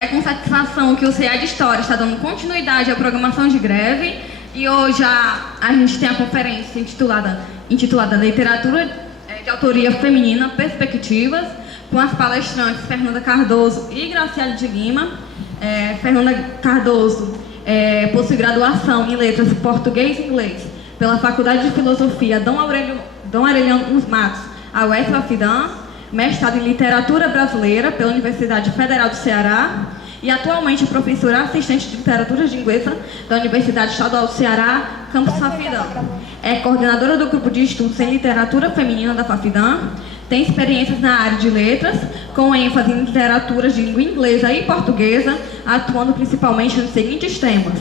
É com satisfação que o CA de História está dando continuidade à programação de greve e hoje a gente tem a conferência intitulada Literatura de Autoria Feminina, Perspectivas, com as palestrantes Fernanda Cardoso e Graciele de Lima. Fernanda Cardoso possui graduação em Letras Português e Inglês pela Faculdade de Filosofia Dom Aureliano dos Matos, a UFAFIDAM, mestrado em Literatura Brasileira pela Universidade Federal do Ceará e atualmente professora assistente de Literatura de Inglesa da Universidade Estadual do Ceará, campus FAFIDAM. É coordenadora do grupo de estudos em Literatura Feminina da FAFIDAM, tem experiências na área de letras, com ênfase em literaturas de língua inglesa e portuguesa, atuando principalmente nos seguintes temas: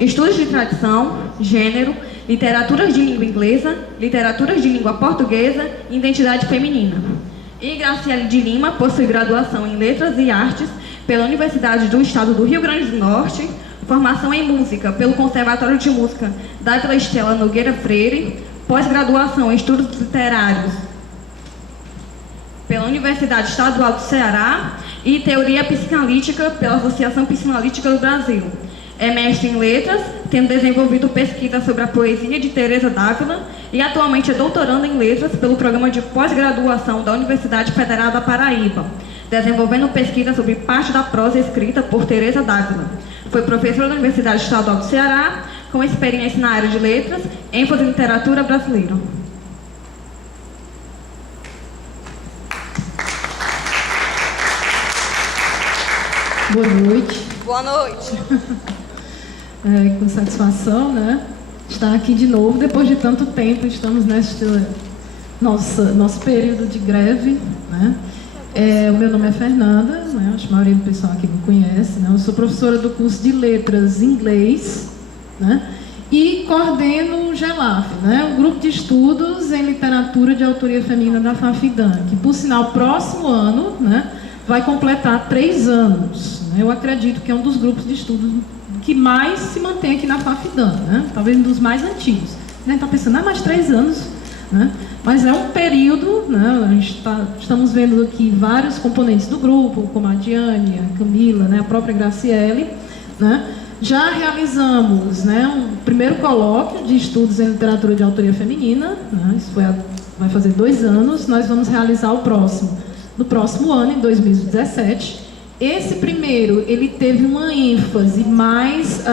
estudos de tradição, gênero, literaturas de língua inglesa, literaturas de língua portuguesa e identidade feminina. E Graciele de Lima possui graduação em Letras e Artes pela Universidade do Estado do Rio Grande do Norte, formação em Música pelo Conservatório de Música da Vila Estela Nogueira Freire, pós-graduação em Estudos Literários pela Universidade Estadual do Ceará e Teoria Psicanalítica pela Associação Psicanalítica do Brasil. É mestre em Letras, tendo desenvolvido pesquisa sobre a poesia de Teresa d'Ávila e atualmente é doutoranda em Letras pelo Programa de Pós-Graduação da Universidade Federal da Paraíba, desenvolvendo pesquisa sobre parte da prosa escrita por Teresa d'Ávila. Foi professora da Universidade Estadual do Ceará, com experiência na área de letras, ênfase em literatura brasileira. Boa noite. Boa noite. Com satisfação, né? Estar aqui de novo, depois de tanto tempo, estamos neste nosso período de greve, né? O meu nome é Fernanda, né? Acho que a maioria do pessoal aqui me conhece, né? Eu sou professora do curso de Letras Inglês, né? E coordeno o GELAF, né? O grupo de estudos em literatura de autoria feminina da FAFIDAM, que, por sinal, próximo ano, né, vai completar 3 anos. Né? Eu acredito que é um dos grupos de estudos que mais se mantém aqui na FAFIDAM, né? Talvez um dos mais antigos. A gente está pensando, mais 3 anos, né? Mas é um período, né? Estamos vendo aqui vários componentes do grupo, como a Diane, a Camila, né? A própria Graciele, né? Já realizamos, né, um primeiro colóquio de estudos em literatura de autoria feminina, né? Isso vai fazer 2 anos. Nós vamos realizar o próximo no próximo ano, em 2017. Esse primeiro, ele teve uma ênfase mais,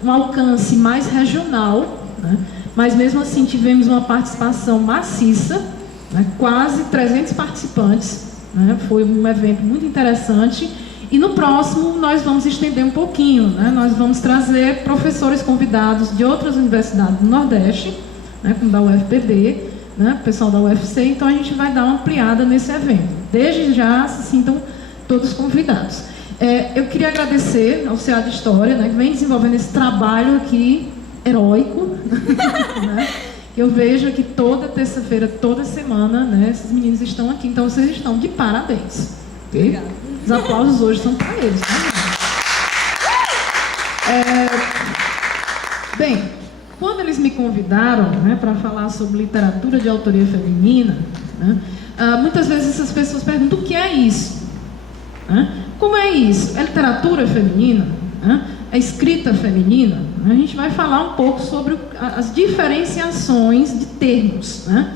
um alcance mais regional, né? Mas mesmo assim tivemos uma participação maciça, né? Quase 300 participantes, né? Foi um evento muito interessante. E no próximo nós vamos estender um pouquinho, né? Nós vamos trazer professores convidados de outras universidades do Nordeste, né? Como da UFPB, né? Pessoal da UFC, então a gente vai dar uma ampliada nesse evento. Desde já se sintam todos convidados. Eu queria agradecer ao CA de História, né, que vem desenvolvendo esse trabalho aqui heróico. Né? Eu vejo que toda terça-feira, toda semana, né, esses meninos estão aqui, então vocês estão de parabéns. Okay? Os aplausos hoje são para eles. Né? Bem, quando eles me convidaram, né, para falar sobre literatura de autoria feminina, né, muitas vezes essas pessoas perguntam: o que é isso? Né? Como é isso? É literatura feminina? Né? É escrita feminina? A gente vai falar um pouco sobre as diferenciações de termos. Né?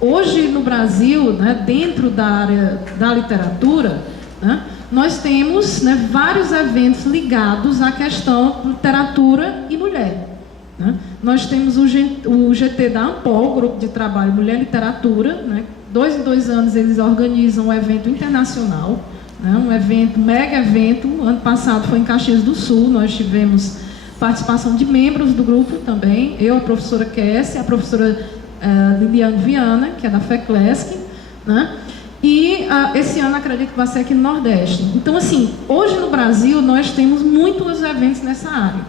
Hoje no Brasil, né, dentro da área da literatura, né, nós temos, né, vários eventos ligados à questão de literatura e mulher. Né? Nós temos o GT da ANPOL, Grupo de Trabalho Mulher e Literatura. Né? 2 em 2 anos eles organizam um evento internacional, né? Um evento, um mega evento. Ano passado foi em Caxias do Sul, nós tivemos participação de membros do grupo também, eu, a professora Kessia, a professora Liliane Viana, que é da FECLESC, né? E esse ano acredito que vai ser aqui no Nordeste. Então, assim, hoje no Brasil nós temos muitos eventos nessa área.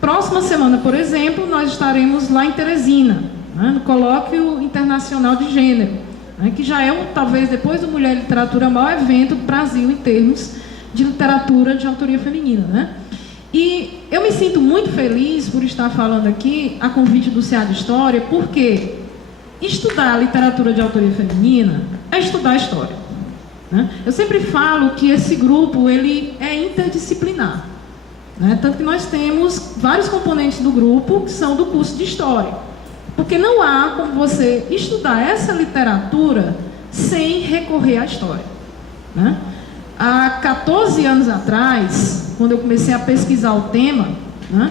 Próxima semana, por exemplo, nós estaremos lá em Teresina, né, no Colóquio Internacional de Gênero, né, que já é, talvez, depois do Mulher e Literatura, o maior evento do Brasil em termos de literatura de autoria feminina. Né? E eu me sinto muito feliz por estar falando aqui a convite do CA de História, porque estudar literatura de autoria feminina é estudar história. né? Eu sempre falo que esse grupo ele é interdisciplinar, né? Tanto que nós temos vários componentes do grupo que são do curso de História, porque não há como você estudar essa literatura sem recorrer à história, né? Há 14 anos atrás, quando eu comecei a pesquisar o tema, né,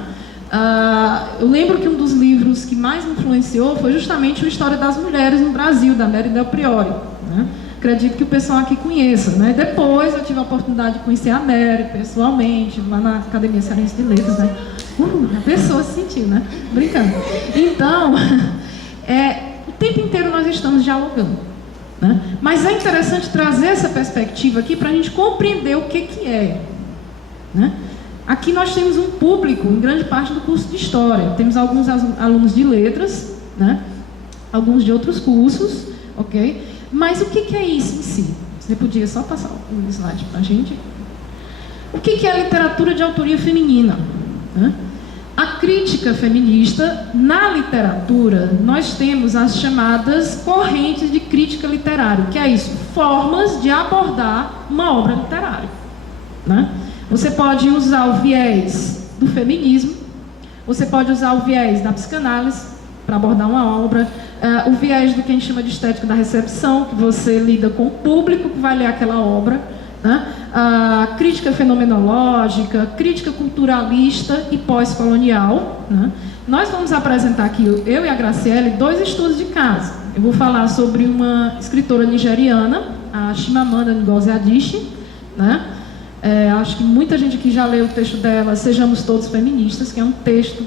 eu lembro que um dos livros que mais me influenciou foi justamente a História das Mulheres no Brasil, da Mary Del Priori, né? Acredito que o pessoal aqui conheça, né? Depois eu tive a oportunidade de conhecer a Mary pessoalmente, lá na Academia Cearense de Letras, né? A pessoa se sentiu, né? Brincando. Então, o tempo inteiro nós estamos dialogando, né? Mas é interessante trazer essa perspectiva aqui para a gente compreender o que é, né? Aqui nós temos um público, em grande parte do curso de História. Temos alguns alunos de Letras, né? Alguns de outros cursos, ok? Mas o que é isso em si? Você podia só passar um slide para a gente? O que é a literatura de autoria feminina, né? A crítica feminista, na literatura, nós temos as chamadas correntes de crítica literária, que é isso, formas de abordar uma obra literária, né? Você pode usar o viés do feminismo, você pode usar o viés da psicanálise para abordar uma obra, o viés do que a gente chama de estética da recepção, que você lida com o público que vai ler aquela obra, né? A crítica fenomenológica, crítica culturalista e pós-colonial, né? Nós vamos apresentar aqui, eu e a Graciele, 2 estudos de caso. Eu vou falar sobre uma escritora nigeriana, a Chimamanda Ngozi Adichie, né? Acho que muita gente aqui já leu o texto dela, Sejamos Todos Feministas, que é um texto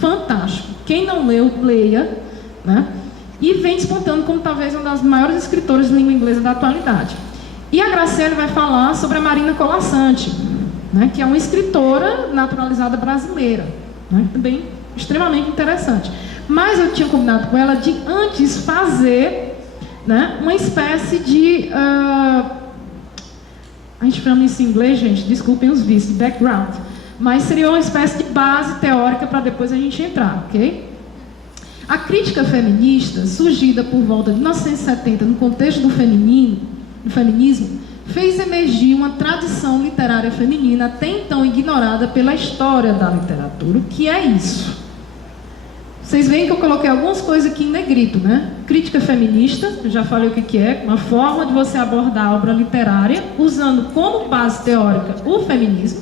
fantástico. Quem não leu, leia, né? E vem despontando como talvez uma das maiores escritoras de língua inglesa da atualidade. E a Graciele vai falar sobre a Marina Colasanti, né? Que é uma escritora naturalizada brasileira, né? Também extremamente interessante. Mas eu tinha combinado com ela de antes fazer, né, uma espécie de... a gente chama isso em inglês, gente, desculpem os vícios, background. Mas seria uma espécie de base teórica para depois a gente entrar, ok? A crítica feminista, surgida por volta de 1970 no contexto do feminismo, fez emergir uma tradição literária feminina até então ignorada pela história da literatura. O que é isso? Vocês veem que eu coloquei algumas coisas aqui em negrito, né? Crítica feminista, eu já falei o que é, uma forma de você abordar a obra literária usando como base teórica o feminismo,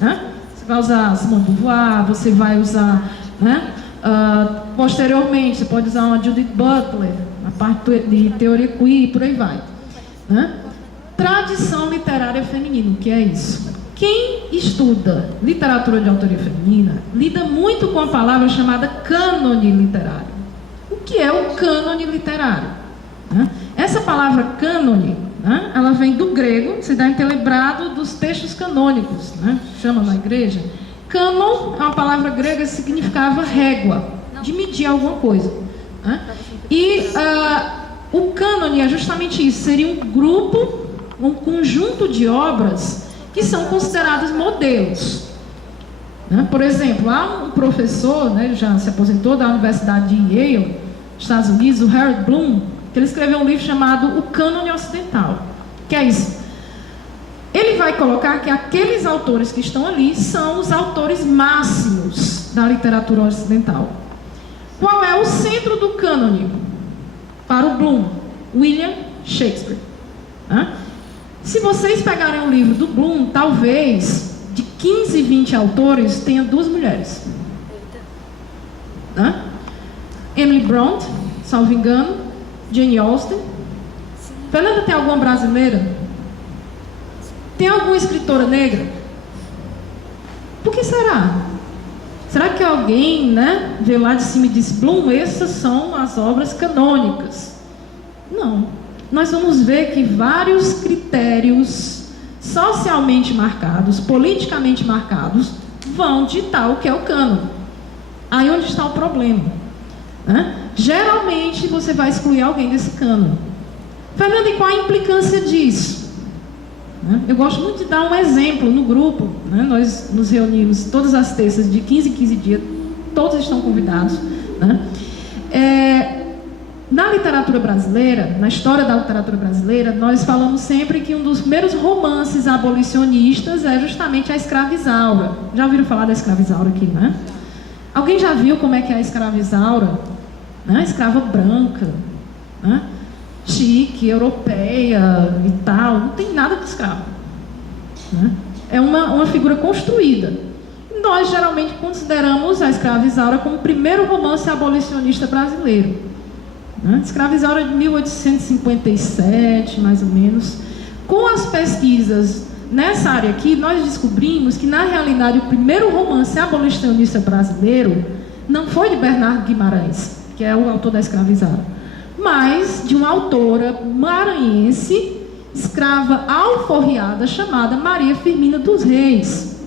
né? Você vai usar Simone de Beauvoir, você vai usar, né? Posteriormente, você pode usar uma Judith Butler, a parte de teoria queer, por aí vai, né? Tradição literária feminina, o que é isso? Quem estuda literatura de autoria feminina lida muito com a palavra chamada cânone literário. O que é o cânone literário, né? Essa palavra cânone, né, ela vem do grego, você deve ter lembrado dos textos canônicos, né? Chama na igreja. Cânon é uma palavra grega que significava régua, de medir alguma coisa, né? E o cânone é justamente isso, seria um grupo, um conjunto de obras que são considerados modelos, né? Por exemplo, há um professor, né, já se aposentou da Universidade de Yale, Estados Unidos, o Harold Bloom, que ele escreveu um livro chamado O Cânone Ocidental, que é isso. Ele vai colocar que aqueles autores que estão ali são os autores máximos da literatura ocidental. Qual é o centro do cânone? Para o Bloom, William Shakespeare, né? Se vocês pegarem um livro do Bloom, talvez de 15, 20 autores tenha 2 mulheres, né? Emily Bronte, salvo engano, Jane Austen. Fernanda, tem alguma brasileira? Tem alguma escritora negra? Por que será? Será que alguém, né, veio lá de cima e disse: Bloom, essas são as obras canônicas? Não. Nós vamos ver que vários critérios socialmente marcados, politicamente marcados, vão ditar o que é o cânone. Aí onde está o problema, né? Geralmente você vai excluir alguém desse cânone. Fernanda, e qual a implicância disso? Eu gosto muito de dar um exemplo no grupo, né? Nós nos reunimos todas as terças de 15 em 15 dias, todos estão convidados, né? Na literatura brasileira, na história da literatura brasileira, nós falamos sempre que um dos primeiros romances abolicionistas é justamente a Escravizaura. Já ouviram falar da Escravizaura aqui, né? Alguém já viu como é que é a Escravizaura? Né? Escrava branca, né? Chique, europeia e tal. Não tem nada de escravo. Né? É uma figura construída. Nós geralmente consideramos a Escravizaura como o primeiro romance abolicionista brasileiro. Né? Escravizaura de 1857, mais ou menos. Com as pesquisas nessa área aqui, nós descobrimos que, na realidade, o primeiro romance abolicionista brasileiro não foi de Bernardo Guimarães, que é o autor da Escravizaura, mas de uma autora maranhense, escrava alforriada, chamada Maria Firmina dos Reis.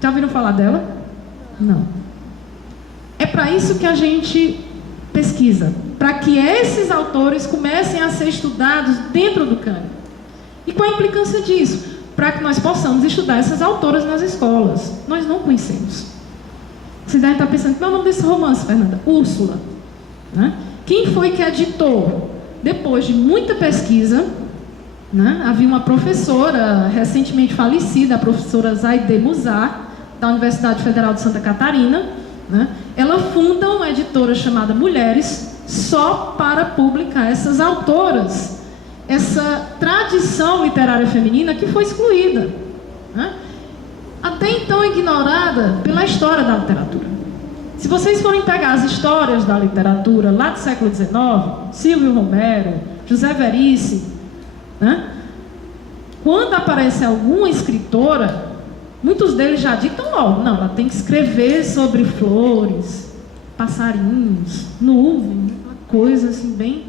Já ouviram falar dela? Não. É para isso que a gente pesquisa, para que esses autores comecem a ser estudados dentro do cânone. E qual a implicância disso? Para que nós possamos estudar essas autoras nas escolas. Nós não conhecemos. Você deve estar pensando, qual é o nome desse romance, Fernanda? Úrsula. Né? Quem foi que editou? Depois de muita pesquisa, né, havia uma professora recentemente falecida, a professora Zaide Musar, da Universidade Federal de Santa Catarina. Né? Ela funda uma editora chamada Mulheres, só para publicar essas autoras, essa tradição literária feminina que foi excluída, né? Até então ignorada pela história da literatura. Se vocês forem pegar as histórias da literatura lá do século XIX, Silvio Romero, José Veríssimo, né? Quando aparece alguma escritora, muitos deles já ditam logo, não, ela tem que escrever sobre flores, passarinhos, nuvem, coisa assim bem...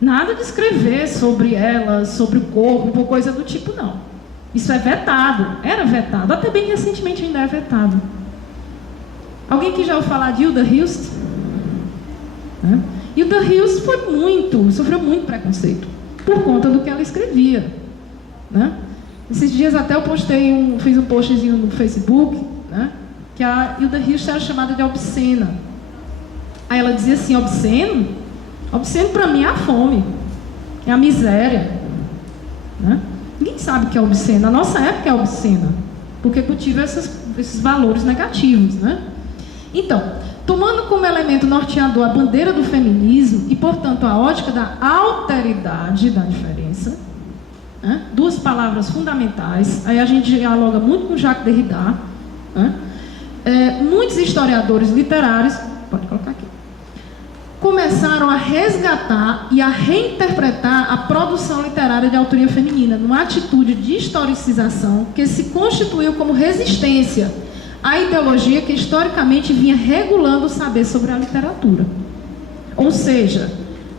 Nada de escrever sobre ela, sobre o corpo, coisa do tipo, não. Isso é vetado, era vetado, até bem recentemente ainda é vetado. Alguém que já ouviu falar de Hilda Hilst? Né? Hilda Hilst sofreu muito preconceito, por conta do que ela escrevia. Né? Esses dias até eu fiz um postzinho no Facebook, né, que a Hilda Hilst era chamada de obscena. Aí ela dizia assim, obsceno? Obsceno para mim é a fome, é a miséria. Né? Ninguém sabe o que é obsceno. A nossa época é obscena, porque cultiva esses valores negativos. Né? Então, tomando como elemento norteador a bandeira do feminismo e, portanto, a ótica da alteridade da diferença, né? Duas palavras fundamentais, aí a gente dialoga muito com Jacques Derrida, né? Muitos historiadores literários, pode colocar aqui, começaram a resgatar e a reinterpretar a produção literária de autoria feminina, numa atitude de historicização que se constituiu como resistência à ideologia que historicamente vinha regulando o saber sobre a literatura. Ou seja,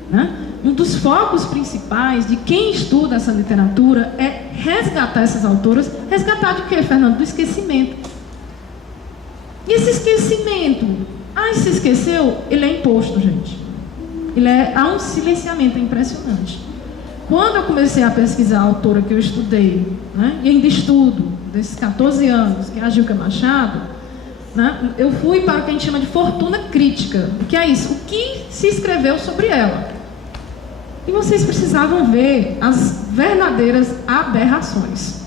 né, um dos focos principais de quem estuda essa literatura é resgatar essas autoras. Resgatar de quê, Fernando? Do esquecimento. E esse esquecimento... se esqueceu, ele é imposto, gente. Há um silenciamento impressionante. Quando eu comecei a pesquisar a autora que eu estudei, né, e ainda estudo, desses 14 anos, que é a Gilca Machado, né, eu fui para o que a gente chama de fortuna crítica. O que é isso? O que se escreveu sobre ela? E vocês precisavam ver as verdadeiras aberrações.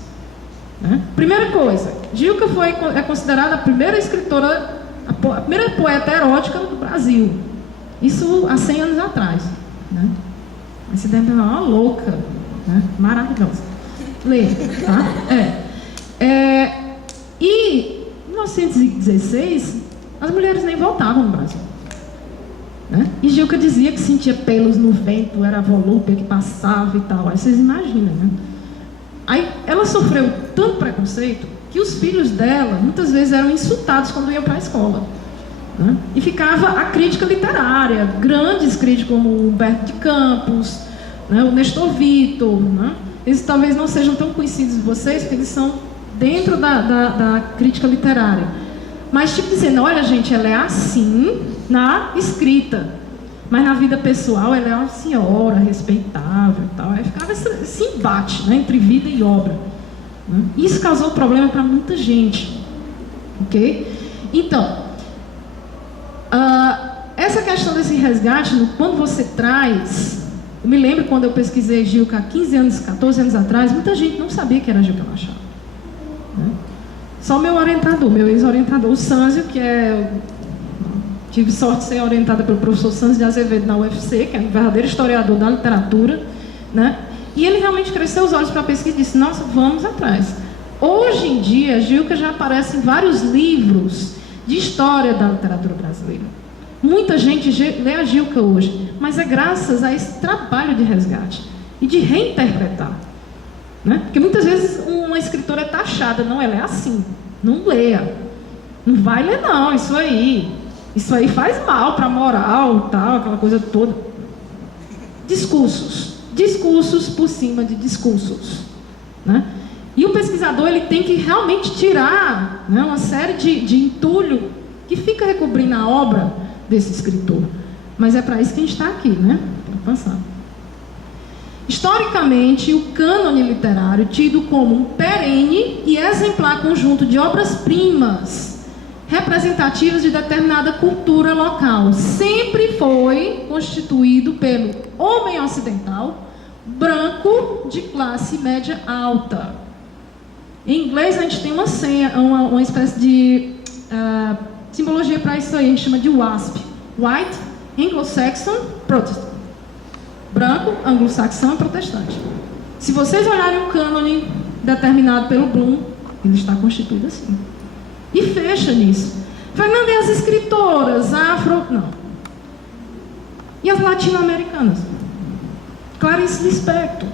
Né? Primeira coisa, Gilca é considerada a primeira escritora, a primeira poeta erótica do Brasil. Isso há 100 anos atrás. Né? Mas se deve uma louca, né? Maravilhosa. Lê, tá? E em 1916, as mulheres nem voltavam no Brasil. Né? E Gilca dizia que sentia pelos no vento, era a volúpia que passava e tal. Aí vocês imaginam, né? Aí ela sofreu tanto preconceito que os filhos dela, muitas vezes, eram insultados quando iam para a escola. Né? E ficava a crítica literária, grandes críticos como o Humberto de Campos, né? O Nestor Vitor. Né? Eles talvez não sejam tão conhecidos de vocês, porque eles são dentro da crítica literária. Mas, tipo, dizendo, olha, gente, ela é assim na escrita, mas na vida pessoal ela é uma senhora respeitável e tal. Aí ficava esse embate, né, entre vida e obra. Né? Isso causou problema para muita gente. Ok? Então, essa questão desse resgate, quando você traz... Eu me lembro quando eu pesquisei Gilca há 15 anos, 14 anos atrás, muita gente não sabia que era Gilca Machado. Né? Só meu orientador, meu ex-orientador, o Sânzio, que tive sorte de ser orientada pelo professor Sânzio de Azevedo na UFC, que é um verdadeiro historiador da literatura, né? E ele realmente cresceu os olhos para a pesquisa e disse, nossa, vamos atrás. Hoje em dia, Gilca já aparece em vários livros de história da literatura brasileira. Muita gente lê a Gilca hoje, mas é graças a esse trabalho de resgate e de reinterpretar. Né? Porque muitas vezes uma escritora é taxada, não, ela é assim, não leia. Não vai ler não, isso aí faz mal para a moral, tal, aquela coisa toda. Discursos por cima de discursos. Né? E o pesquisador ele tem que realmente tirar, né, uma série de entulho que fica recobrindo a obra desse escritor. Mas é para isso que a gente está aqui, né? Para pensar. Historicamente, o cânone literário, tido como um perene e exemplar conjunto de obras-primas representativas de determinada cultura local, sempre foi constituído pelo homem ocidental branco de classe média alta. Em inglês, a gente tem uma espécie de simbologia para isso aí, a gente chama de WASP. White, Anglo-Saxon, Protestant. Branco, anglo-saxão e protestante. Se vocês olharem o cânone determinado pelo Bloom, ele está constituído assim. E fecha nisso. Fernanda, e as escritoras afro... Não. E as latino-americanas? Clarice Lispector.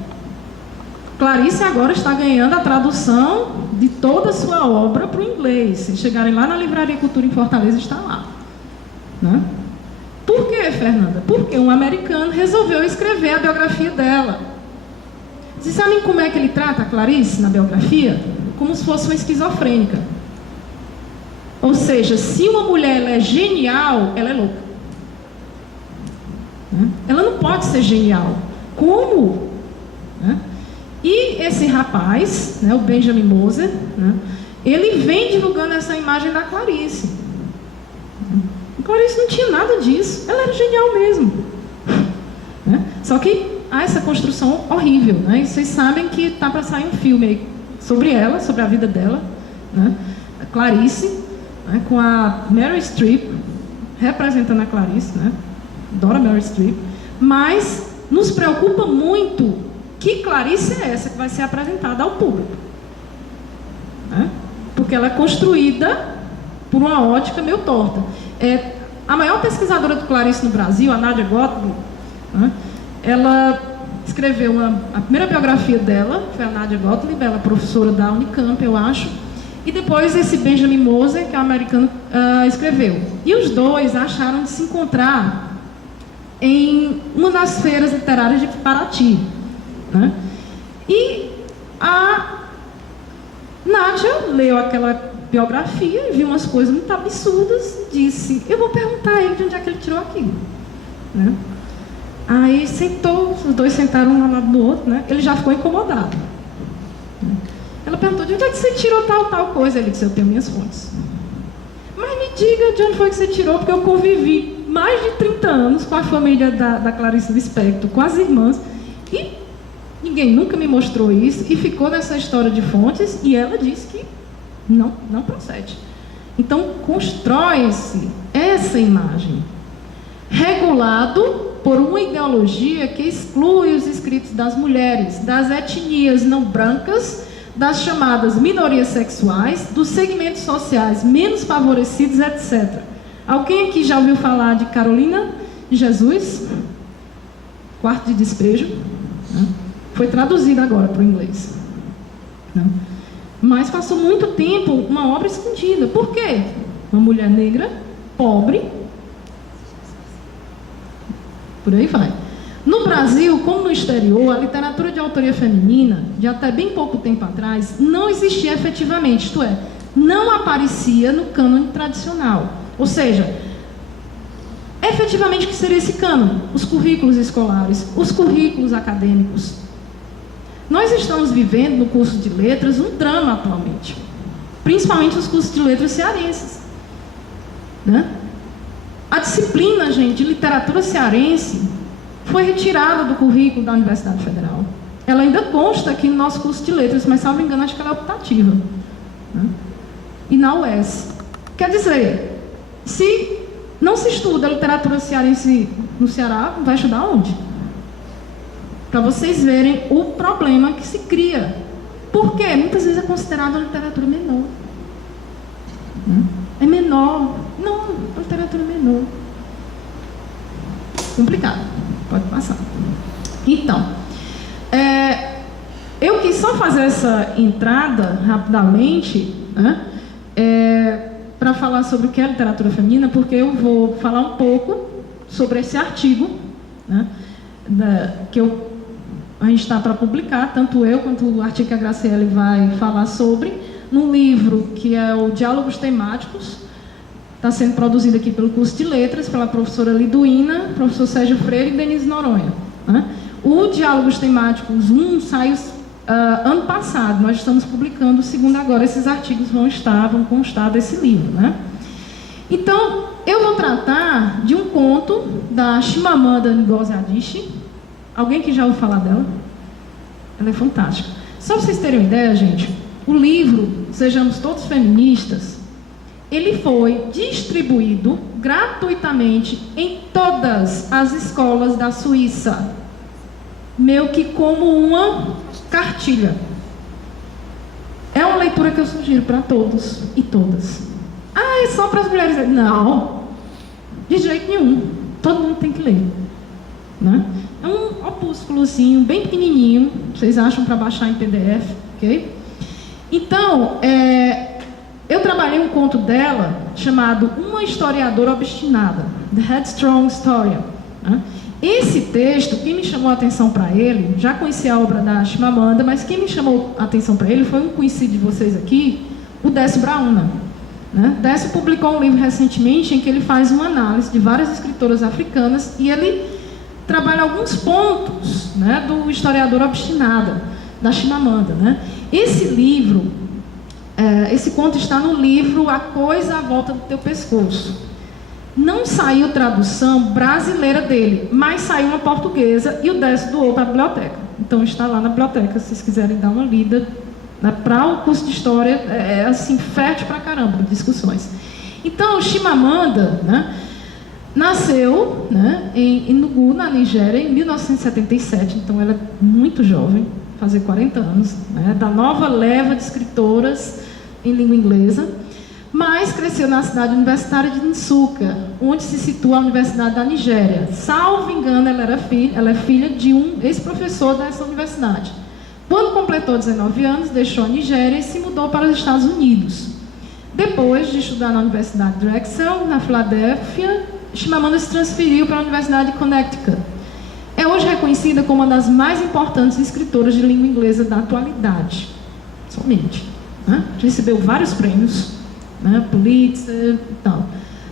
Clarice agora está ganhando a tradução de toda a sua obra para o inglês. Se chegarem lá na Livraria Cultura em Fortaleza, está lá. Né? Por que, Fernanda? Porque um americano resolveu escrever a biografia dela. Vocês sabem como é que ele trata a Clarice na biografia? Como se fosse uma esquizofrênica. Ou seja, se uma mulher ela é genial, ela é louca. Né? Ela não pode ser genial. Como? Né? E esse rapaz, né, o Benjamin Moser, né, ele vem divulgando essa imagem da Clarice. A Clarice não tinha nada disso, ela era genial mesmo. Né? Só que há essa construção horrível. Né? E vocês sabem que está para sair um filme aí sobre ela, sobre a vida dela. Né? A Clarice, né, com a Meryl Streep, representando a Clarice. Né? Adoro a Meryl Streep. Mas nos preocupa muito que Clarice é essa que vai ser apresentada ao público. Né? Porque ela é construída por uma ótica meio torta. A maior pesquisadora de Clarice no Brasil, a Nadia Gottlieb, né? Ela escreveu a primeira biografia dela, foi a Nadia Gottlieb, ela é professora da Unicamp, eu acho, e depois esse Benjamin Moser, que é um americano, escreveu. E os dois acharam de se encontrar em uma das feiras literárias de Paraty. Né? E a Nádia leu aquela biografia e viu umas coisas muito absurdas e disse, eu vou perguntar a ele de onde é que ele tirou aquilo. Né? Aí sentou, os dois sentaram um ao lado do outro, né? Ele já ficou incomodado. Ela perguntou, de onde é que você tirou tal coisa? Ele disse, eu tenho minhas fontes. Mas me diga de onde foi que você tirou, porque eu convivi mais de 30 anos com a família da Clarice Lispector, com as irmãs, e ninguém nunca me mostrou isso, e ficou nessa história de fontes, e ela disse que não procede. Então, constrói-se essa imagem, regulado por uma ideologia que exclui os escritos das mulheres, das etnias não brancas, das chamadas minorias sexuais, dos segmentos sociais menos favorecidos, etc. Alguém aqui já ouviu falar de Carolina de Jesus? Quarto de Despejo? Foi traduzido agora para o inglês. Mas passou muito tempo uma obra escondida. Por quê? Uma mulher negra, pobre, por aí vai. No Brasil, como no exterior, a literatura de autoria feminina, de até bem pouco tempo atrás, não existia efetivamente, isto é, não aparecia no cânone tradicional. Ou seja, efetivamente o que seria esse cânone? Os currículos escolares, os currículos acadêmicos. Nós estamos vivendo no curso de letras um drama atualmente, principalmente os cursos de letras cearenses. Né? A disciplina, gente, de literatura cearense foi retirada do currículo da Universidade Federal. Ela ainda consta aqui no nosso curso de letras, mas, salvo engano, acho que ela é optativa, né? E na UES. Quer dizer, se não se estuda literatura cearense no Ceará, vai estudar onde? Para vocês verem o problema que se cria. Por quê? Muitas vezes é considerada uma literatura menor. É menor. Não, a literatura é menor. Complicado. Pode passar. Então, eu quis só fazer essa entrada rapidamente, né, para falar sobre o que é literatura feminina, porque eu vou falar um pouco sobre esse artigo, né, que a gente está para publicar, tanto eu quanto o artigo que a Graciele vai falar sobre, num livro que é o Diálogos Temáticos. Está sendo produzido aqui pelo curso de letras, pela professora Liduína, professor Sérgio Freire e Denise Noronha, né? O Diálogos Temáticos 1 saiu ano passado, nós estamos publicando o segundo agora, esses artigos vão constar desse livro, né? Então, eu vou tratar de um conto da Chimamanda Ngozi Adichie. Alguém que já ouviu falar dela? Ela é fantástica. Só para vocês terem uma ideia, gente, o livro Sejamos Todos Feministas, ele foi distribuído gratuitamente em todas as escolas da Suíça, meio que como uma cartilha. É uma leitura que eu sugiro para todos e todas. Ah, é só para as mulheres? Não, de jeito nenhum. Todo mundo tem que ler, né? É um opúsculozinho bem pequenininho, vocês acham, para baixar em PDF, ok? Então, eu trabalhei um conto dela chamado Uma Historiadora Obstinada, The Headstrong Historian, né? Esse texto, quem me chamou a atenção para ele, já conhecia a obra da Chimamanda, mas quem me chamou a atenção para ele foi um conhecido de vocês aqui, o Décio Brauna, né? Décio publicou um livro recentemente em que ele faz uma análise de várias escritoras africanas e ele trabalha alguns pontos, né, do Historiadora Obstinada, da Chimamanda, né? Esse livro, esse conto está no livro A Coisa à Volta do Teu Pescoço. Não saiu tradução brasileira dele, mas saiu uma portuguesa e o Décio doou para a biblioteca. Então está lá na biblioteca, se vocês quiserem dar uma lida, né, para o curso de História, assim, fértil pra caramba, discussões. Então, Chimamanda, né, nasceu, né, em Enugu, na Nigéria, em 1977, então ela é muito jovem, fazer 40 anos, né, da nova leva de escritoras em língua inglesa, mas cresceu na cidade universitária de Nsukka, onde se situa a Universidade da Nigéria. Salvo engano, ela é filha de um ex-professor dessa universidade. Quando completou 19 anos, deixou a Nigéria e se mudou para os Estados Unidos. Depois de estudar na Universidade Drexel, na Filadélfia, Chimamanda se transferiu para a Universidade de Connecticut. É hoje reconhecida como uma das mais importantes escritoras de língua inglesa da atualidade. Somente, né? Recebeu vários prêmios, né? Pulitzer e tal.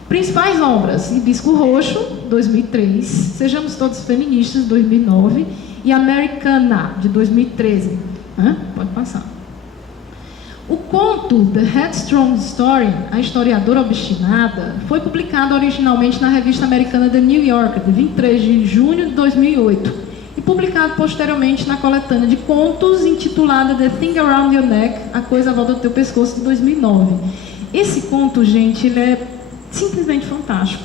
Principais obras: Hibisco Roxo, 2003, Sejamos Todos Feministas, 2009, e Americana, de 2013. Né? Pode passar. O conto The Headstrong Story, A Historiadora Obstinada, foi publicado originalmente na revista americana The New Yorker, de 23 de junho de 2008, e publicado posteriormente na coletânea de contos intitulada The Thing Around Your Neck, A Coisa à Volta do Teu Pescoço, de 2009. Esse conto, gente, ele é simplesmente fantástico.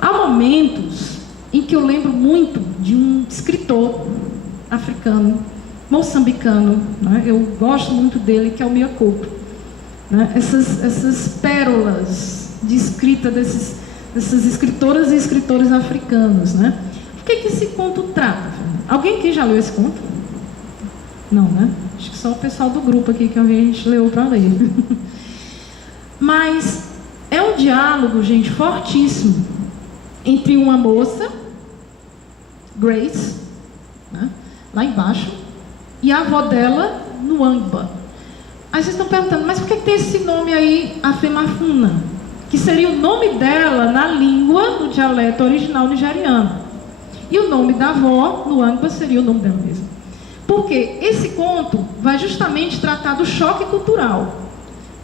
Há momentos em que eu lembro muito de um escritor africano, moçambicano, né? Eu gosto muito dele, que é o Mia Couto, né? Essas pérolas de escrita dessas escritoras e escritores africanos, né? O que esse conto trata? Alguém aqui já leu esse conto? Não, né? Acho que só o pessoal do grupo aqui que a gente leu para ler. Mas é um diálogo, gente, fortíssimo entre uma moça, Grace, né, lá embaixo, e a avó dela, Nwamba. Aí vocês estão perguntando, mas por que tem esse nome aí, Afemafuna? Que seria o nome dela na língua do dialeto original nigeriano. E o nome da avó, Nwamba, seria o nome dela mesmo. Porque esse conto vai justamente tratar do choque cultural,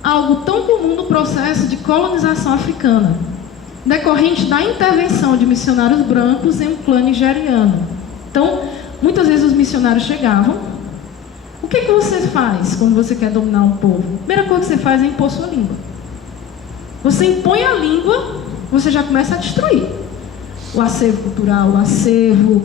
algo tão comum no processo de colonização africana. decorrente da intervenção de missionários brancos em um clã nigeriano. Então, muitas vezes os missionários chegavam. O que você faz quando você quer dominar um povo? A primeira coisa que você faz é impor sua língua. Você impõe a língua, você já começa a destruir o acervo cultural, o acervo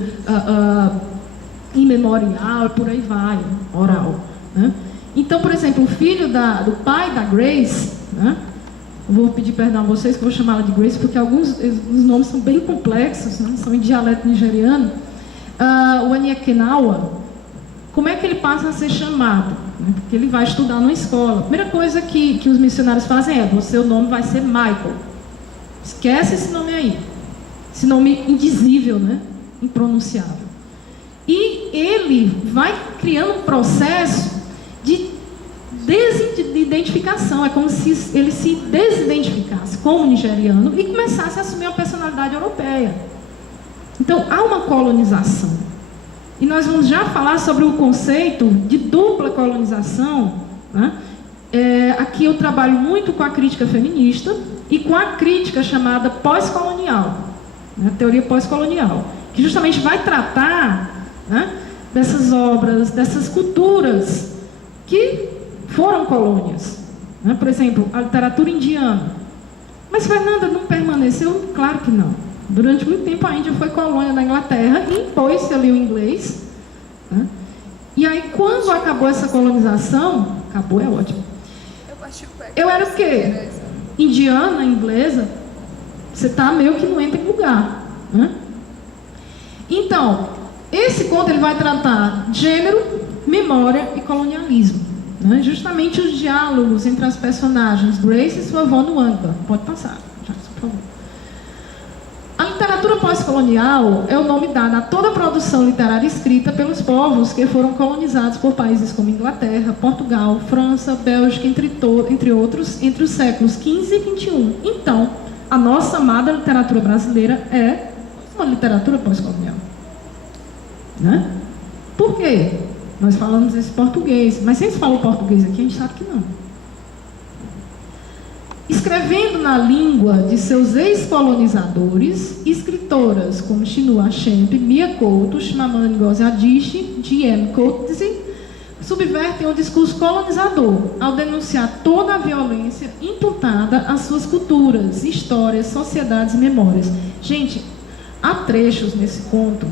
imemorial, por aí vai, oral, né? Então, por exemplo, o filho do pai da Grace, né? Eu vou pedir perdão a vocês que eu vou chamá-la de Grace, porque alguns dos nomes são bem complexos, né? São em dialeto nigeriano. O Anyekenawa, como é que ele passa a ser chamado? Porque ele vai estudar numa escola. A primeira coisa que os missionários fazem é: o seu nome vai ser Michael. Esquece esse nome aí. Esse nome indizível, né? Impronunciável. E ele vai criando um processo de identificação. É como se ele se desidentificasse como nigeriano e começasse a assumir uma personalidade europeia. Então, há uma colonização. E nós vamos já falar sobre o conceito de dupla colonização, né? Aqui eu trabalho muito com a crítica feminista e com a crítica chamada pós-colonial, né? A teoria pós-colonial, que justamente vai tratar, né, dessas obras, dessas culturas que foram colônias, né? Por exemplo, a literatura indiana. Mas Fernanda, não permaneceu? Claro que não. Durante muito tempo a Índia foi colônia da Inglaterra e impôs-se ali o inglês, né? E aí, quando acabou essa colonização, acabou é ótimo. Eu era o quê? Indiana, inglesa. Você está meio que não entra em lugar, né? Então, esse conto ele vai tratar gênero, memória e colonialismo, né? Justamente os diálogos entre as personagens Grace e sua avó Nwanga. Pode passar, Jackson, por favor. A literatura pós-colonial é o nome dado a toda a produção literária escrita pelos povos que foram colonizados por países como Inglaterra, Portugal, França, Bélgica, entre outros, entre os séculos XV e XXI. Então, a nossa amada literatura brasileira é uma literatura pós-colonial, né? Por quê? Nós falamos esse português, mas se a gente fala português aqui, a gente sabe que não. Escrevendo na língua de seus ex-colonizadores, escritoras como Chinua Achebe, Mia Couto, Chimamanda Ngozi Adichie, G.M. Coetzee, subvertem o discurso colonizador ao denunciar toda a violência imputada às suas culturas, histórias, sociedades e memórias. Gente, há trechos nesse conto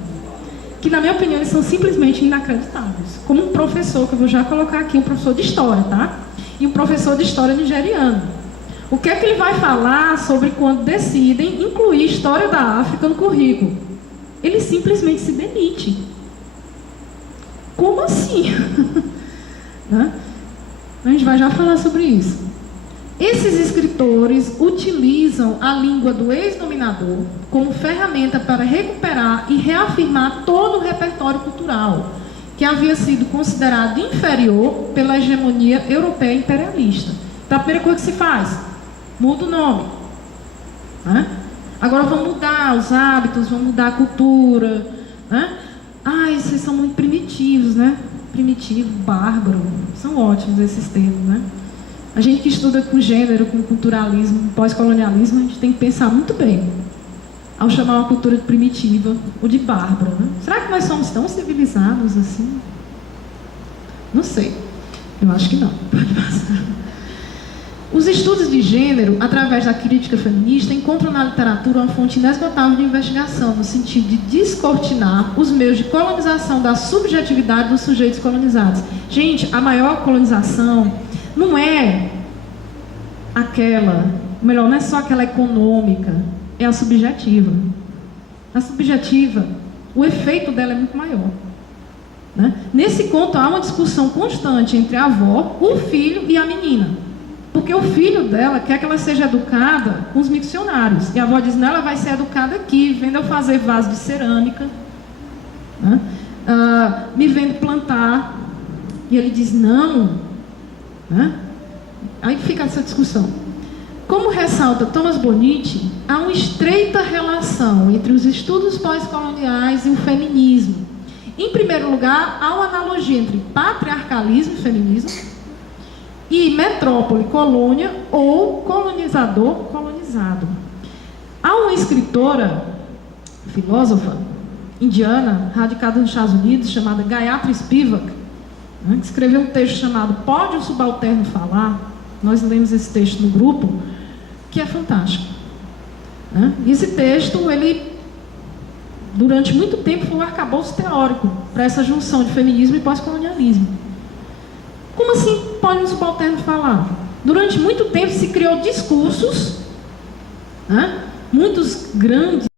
que, na minha opinião, eles são simplesmente inacreditáveis. Como um professor, que eu vou já colocar aqui, um professor de história, tá? E um professor de história nigeriano. O que é que ele vai falar sobre quando decidem incluir história da África no currículo? Ele simplesmente se demite. Como assim? Né? A gente vai já falar sobre isso. Esses escritores utilizam a língua do ex-dominador como ferramenta para recuperar e reafirmar todo o repertório cultural que havia sido considerado inferior pela hegemonia europeia imperialista. Então, a primeira coisa que se faz: muda o nome, né? Agora vamos mudar os hábitos, vamos mudar a cultura, né? Vocês são muito primitivos, né? Primitivo, bárbaro, são ótimos esses termos, né? A gente que estuda com gênero, com culturalismo, pós-colonialismo, a gente tem que pensar muito bem ao chamar uma cultura de primitiva ou de bárbara, né? Será que nós somos tão civilizados assim? Não sei, eu acho que não. Pode passar. Os estudos de gênero, através da crítica feminista, encontram na literatura uma fonte inesgotável de investigação, no sentido de descortinar os meios de colonização da subjetividade dos sujeitos colonizados. Gente, a maior colonização não é aquela, melhor, não é só aquela econômica, é a subjetiva. A subjetiva, o efeito dela é muito maior, né? Nesse conto há uma discussão constante entre a avó, o filho e a menina. Porque o filho dela quer que ela seja educada com os missionários. E a avó diz: não, ela vai ser educada aqui, vendo eu fazer vaso de cerâmica, né? Me vendo plantar. E ele diz: não, né? Aí fica essa discussão. Como ressalta Thomas Bonitti, há uma estreita relação entre os estudos pós-coloniais e o feminismo. Em primeiro lugar, há uma analogia entre patriarcalismo e feminismo, e metrópole, colônia, ou colonizador, colonizado. Há uma escritora, filósofa, indiana, radicada nos Estados Unidos, chamada Gayatri Spivak, né, que escreveu um texto chamado Pode o Subalterno Falar? Nós lemos esse texto no grupo, que é fantástico. Né? E esse texto, ele, durante muito tempo, foi um arcabouço teórico para essa junção de feminismo e pós-colonialismo. Como assim pode o subalterno falar? Durante muito tempo se criou discursos, né, muitos grandes